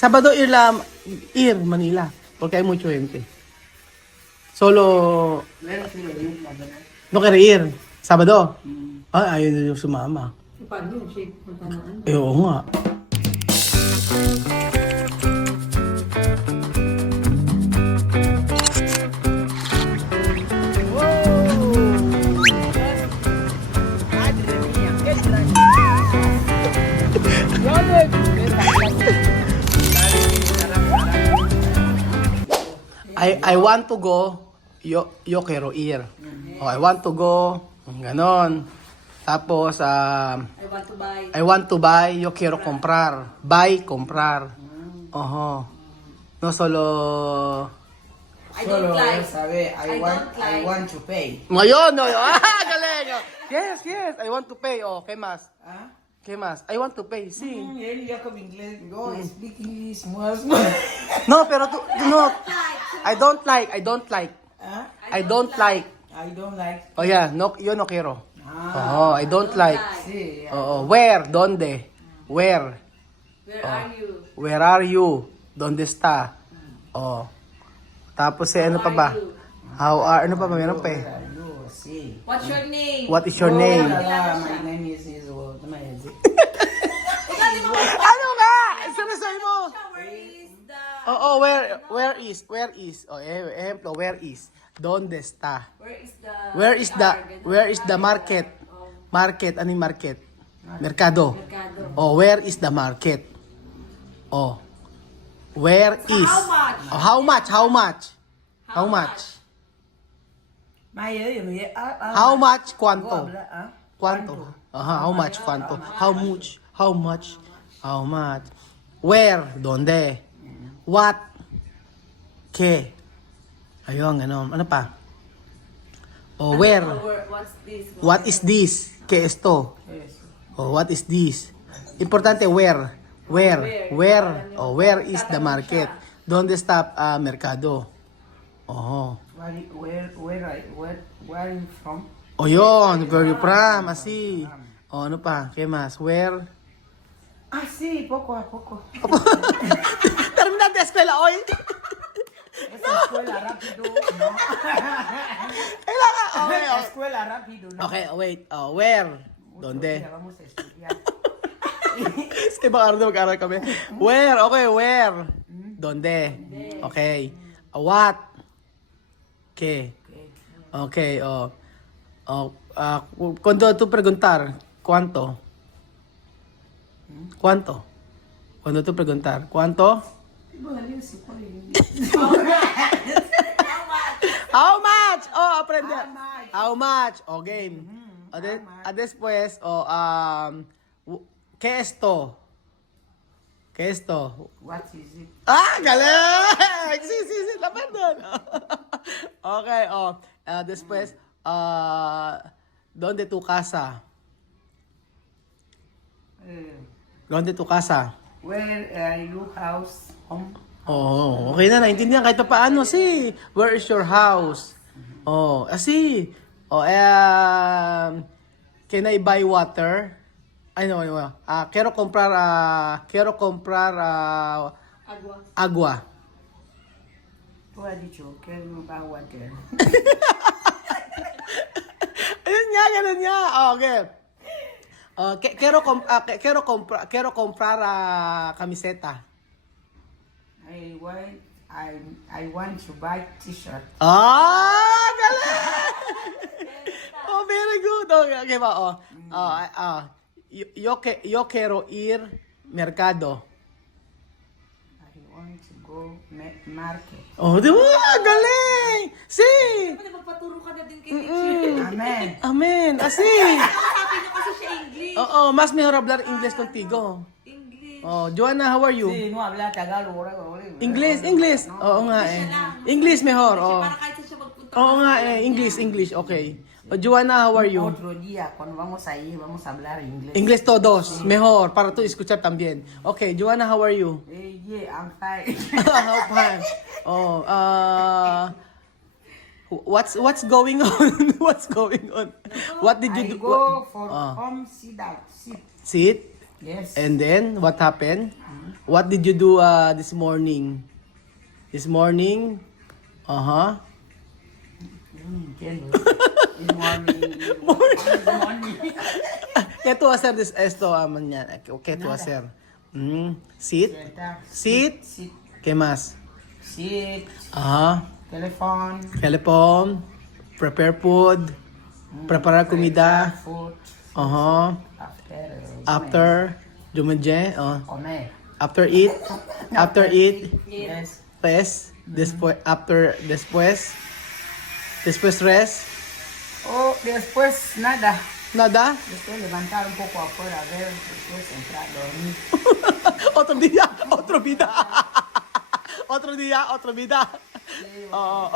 Sábado ir Manila, porque hay mucho gente. Solo no quiere ir. Sábado. Ay, ayaw na yung sumama. Paano yun? Shape ng tanaan. Oo nga. I want to go, yo quiero ir. Oh, I want to go, ganon. Tapos, I want to buy. I want to buy, yo quiero comprar. Buy, comprar. Oho. No solo... I don't like. Sabi, I don't like. want to pay. Ngayon, no. Ah, galing. Yes, I want to pay. Oh, ¿qué más? Ah? ¿Qué más? I want to pay, sí. Ele já com inglês. Go, speak English, mas... No, pero no. I don't like. Ah? I don't like. I don't like. Oh yeah, no, yo no quiero. Ah, Oh, I don't like. sí. Oh, where? ¿Dónde? Where? Where are you? Where are you? ¿Dónde está? Oh. Tapos ano pa ba? How are, ano pa ba? Meron pa eh. You, sí. What's your name? What is your name? My name is Ano nga? Sinasabi mo? Where is the... Oo, where is? Oh, ejemplo, where is? ¿Dónde está? Where is the... Where is the market? Market, ano yung market? Merkado. Mercado. Oh, where is the market? Oh. Where is? How much? Oh, how much? How much? How much? How much? Quanto? Quanto? How much? Quanto? How much? How much? How much? Where? ¿Dónde? What? ¿Qué? Ayun, ano? Ano pa? Oh, where? What's this? What is this? ¿Qué esto? Oh, what is this? Importante, where? Where? Oh, where is the market? ¿Dónde está merkado? Oh. Where are you from? O yun, where you from? Asi. O ano pa? ¿Qué más? Where? Ah, sí, poco a poco. Terminal de eskwela, oy! Esa escuela rápido, no. Kailangan, okay, Esa escuela rápido, no. okay, wait. Oh, where? ¿Dónde? Ya vamos a estudiar. Sa ibang araw na mag-aral kami. Where? Okay, where? ¿Dónde? Okay. What? ¿Qué? Okay, oh. Oh, cuando tú preguntar, ¿cuánto? ¿Cuánto? Cuando tú preguntar, ¿cuánto? How much? Oh, aprende. How much? Oh, game. Después, ¿qué esto? ¿Qué esto? What is it? Ah, galing! Sí, laban doon. Okay, después, ¿dónde tu casa? ¿Dónde tu casa? Where are you house? Home? Oh, okay na, naintindihan kahit pa paano. Si, where is your house? Oh, asi. Oh, can I buy water? Ay, no. Quiero comprar, agua. Tú has dicho que no va a water. Ayun nga, ganun nga. Okay. Quiero comprar camiseta. I want to buy t-shirt. Ah, galing! Oh, very good. Okay ba? Yo quiero ir mercado. I want to go market. Oh, di ba? Galing! Si! Pwede magpaturo ka na din kay Richie. Amen. Amen. Asi! Sabi niya kasi siya English. Oo, mas mejor hablar English contigo. English. Oh, Joanna, how are you? Sí, no habla Tagalog. English. Oo nga eh. English mejor. Oh. Para kahit saan siya magpunta. Oo nga eh. English. Okay. Oh, Joanna, how are you? Otro día, cuando vamos a ir, vamos a hablar inglés. English todos. Mejor. Para tú escuchar también. Okay, Joanna, how are you? Yeah, I'm fine. How fine. Oh, what's going on? What's going on? What did you I do? go for home, sit down, sit. Sit? Yes. And then, what happened? What did you do this morning? This morning? Uh-huh. Good morning. ¿Qué tú hacer esto mañana? ¿Qué tú hacer? Sit? Sit? Sit. ¿Qué más? Sit. Ajá. Telephone. Telepon. Prepare food. Preparar comida. Food. Ajá. After. Jumadje. Comer. After eat. After eat. Yes. Rest. Después. After. Después. Después rest. Oh, después nada. Nada. Después levantar un poco afuera, ver, después entrar a dormir. Otro día. Otro vida. Otro día. Otro vida. Oo.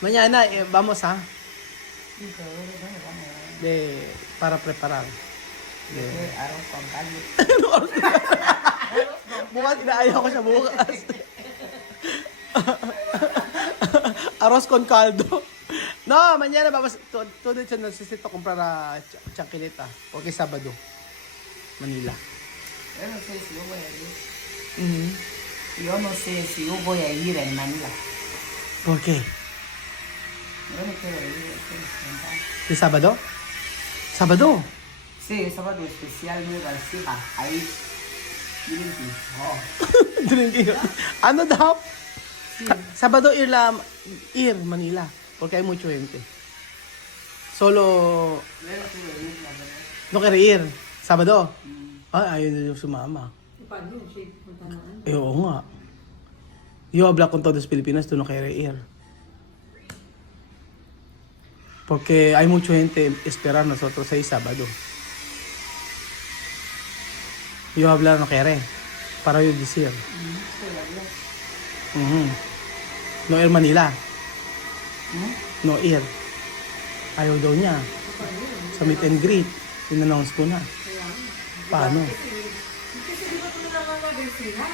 Mañana vamos para preparar. Arroz con caldo. Bukas inaayaw ko siya bukas. Arroz con caldo. No, mañana vamos todo eso necesito comprar chaquileta porque Sabado Manila. Yo no sé si yo voy a ir. Mhm. Yo no sé si yo voy a ir en Manila. ¿Por qué? Yo no quiero ir. Quiero sentar. ¿De Sabado? Sabado. Sí, sábado especial muy graciosa. Ahí. Drinking. Oh. Drinking. Ano daw? Sabado ir Manila porque hay mucha gente. Solo Yo no quiero ir, la verdad. no quiere ir. Sabado. Ay, ayaw na sumama. Paano yun? Shape punta na. Oo nga. Yo habla con todos los Filipinos, tú no quieres ir. Porque hay mucha gente esperar nosotros el sábado. Yo hablar no quiere. Para yo decir. No ir Manila. No ir. Ayaw daw niya. Sa meet and greet. In-announce ko na. Paano? Kasi di ba ito na lang mga Besina?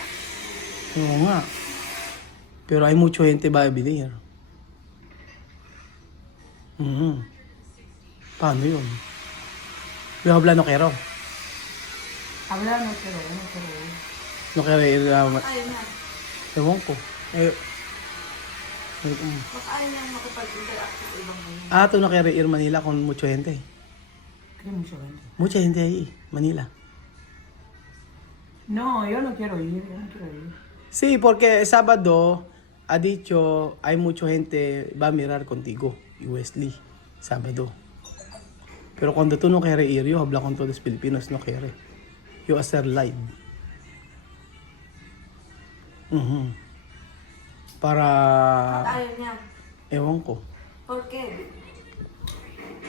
Oo nga. Pero hay mucha gente va a venir. Paano yun? Yo habla no quiero. Hablar no quiero ir. No quiero ir. Ayaw na. Ewan ko. Baka ayaw na makapag-interact sa ibang mga. Tú no quieres ir Manila con mucha gente. ¿Qué mucho gente? Mucha gente ahí, Manila. No, yo no quiero ir. Yo no quiero ir. Sí, porque sábado ha dicho hay mucha gente va a mirar contigo y Wesley. Sábado. Pero cuando tú no quieres ir, yo habla con todos los Filipinos, no quiere. Yo hacer live. Para... Ayaw niya. Ewan ko. ¿Por qué?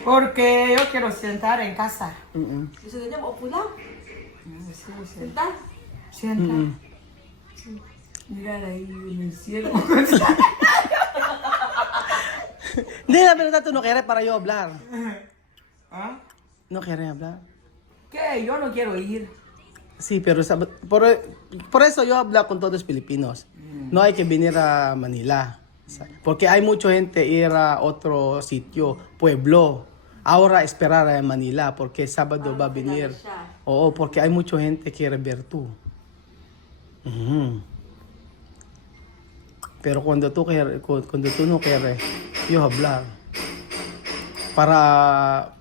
Porque yo quiero sentar en casa. Gusto na niya maupo lang? Sí, Senta? Sienta. Mirar ahí en el cielo. Hindi, la verdad tú no quieres para yo hablar. ¿Ah? No quieres hablar. ¿Qué? Yo no quiero ir. Sí, pero por eso yo hablo con todos los filipinos. No hay que venir a Manila. Porque hay mucha gente ir a otro sitio, pueblo. Ahora esperar a Manila porque sábado va a venir. Oo, porque hay mucha gente que quiere ver tú. Pero cuando tú no quieres, yo hablar. Para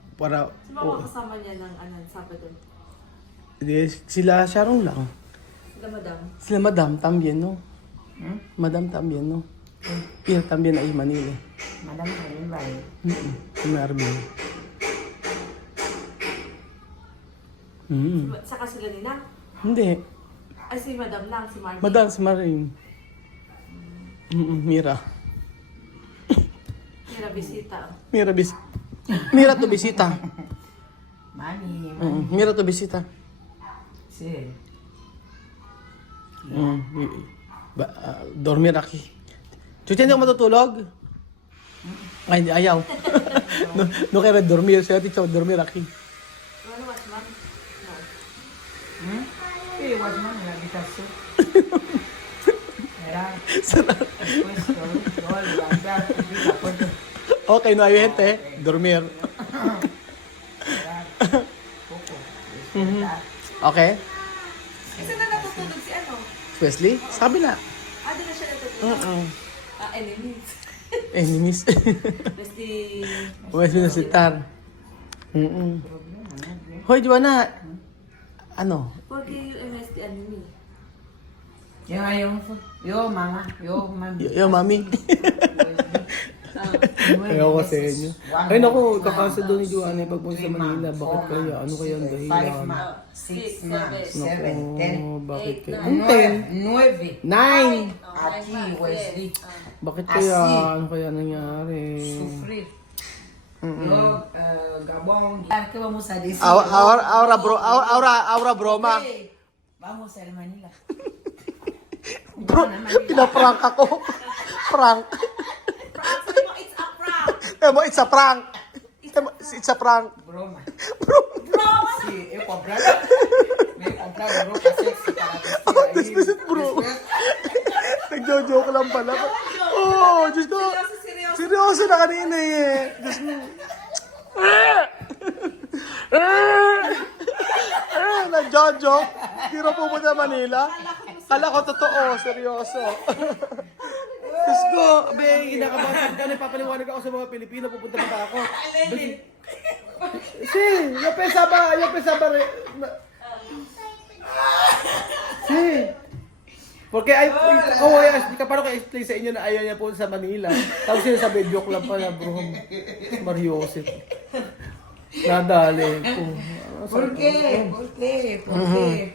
Sino mga kasama niya ng Sabado? sila Sharon lang. Sila madam? Sila Madam también, no? Madam también, no? Ir también ahí Manila. Madam también va a ir. Si Marvin. Saka sila nina? Hindi. Ay, si madam lang, si Marvin. Madam si Marvin. Mira. Mira, bisita. Mira tu bisita. Mami. Mira tu bisita. Sí. Dormir aquí. Chucha, hindi ako matutulog? Ay, hindi, ayaw. no kaya dormir. Siya tito, dormir aquí. You wanna watch mom? No. Sí, Watchman en la habitación. Era. Después yo levantar, abrir la puerta. Okay, no hay gente. Dormir. Okay? Kasi na natutulog si ano? Wesley? Sabi na. Di na siya natutulog. Enemies. Enemies. Basti... Wesley na si Tar. Hoy, Joanna. Ano? Porque yung MSD enemy. Yo, mama. Yo, mami. Yo, mami. Ayaw ko sa inyo. Ay, naku, kakasa doon ni Joanna yung pagpunta sa Manila. Bakit kaya? Ano kaya ang 5 dahilan? months, 6 months, Naku, 7, 10. bakit kaya? 9. 9! Aquí, Wesley. Bakit kaya? Ano kaya nangyari? Sufrir. Yo, Gabon. ¿Qué vamos a decir? Aura broma. Okay, vamos a Manila. Bro, pinaprank ako. Prank. Sabi mo, it's a prank! Emo, it's a prank. It's a prank. Broma. Bro, Sí, he comprado. Me he comprado ropa sexy para vestir. this is it, bro. Nagjo-joke lang pala. Oh, Diyos ko. Seryoso. Seryoso na kanina eh. Diyos mo. Nagjo-joke. Hindi na pupunta Manila. Kala ko totoo, seryoso. Diyos ko, be, kinakabahan ka na ipapaliwanag ako sa mga Pilipino, pupunta pa ako. Si, yo pensaba, si. Porque ay, paano ko explain sa inyo na ayaw niya po sa Manila. Tapos sinasabi, joke lang pala, bro. Mariosip. Nadali ko. ¿Por qué? ¿Por qué? ¿Por qué?